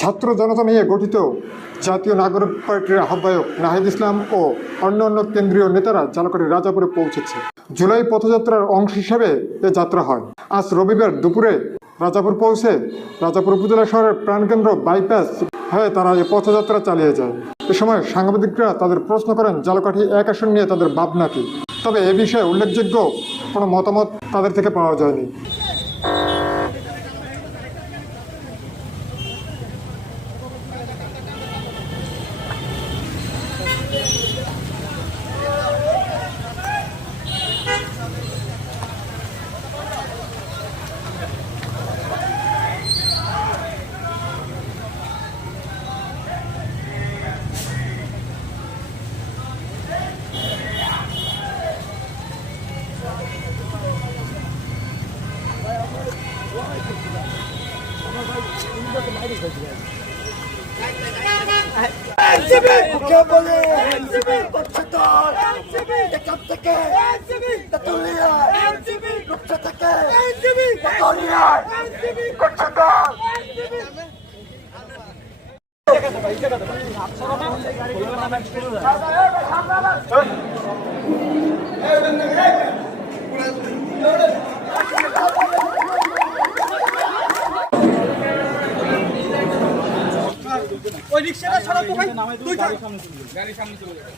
ছাত্র জনতা নিয়ে গঠিত জাতীয় নাগরিক পার্টির আহ্বায়ক নাহিদ ইসলাম ও অন্যান্য কেন্দ্রীয় নেতারা ঝালকাঠির রাজাপুরে পৌঁছেছে। জুলাই পথযাত্রার অংশ হিসেবে এ যাত্রা হয়। আজ রবিবার দুপুরে রাজাপুর পৌঁছে রাজাপুর উপজেলা শহরের প্রাণকেন্দ্র বাইপাস হয়ে তারা এই পথযাত্রা চালিয়ে যায়। এ সময় সাংবাদিকরা তাদের প্রশ্ন করেন ঝালকাঠি ১ আসন নিয়ে তাদের ভাবনা কি। তবে এ বিষয়ে উল্লেখযোগ্য কোনো মতামত তাদের থেকে পাওয়া যায়নি। ওই রিকশাটা সরাও তো ভাই, তুই গাড়ি সামনে চলে যাবে।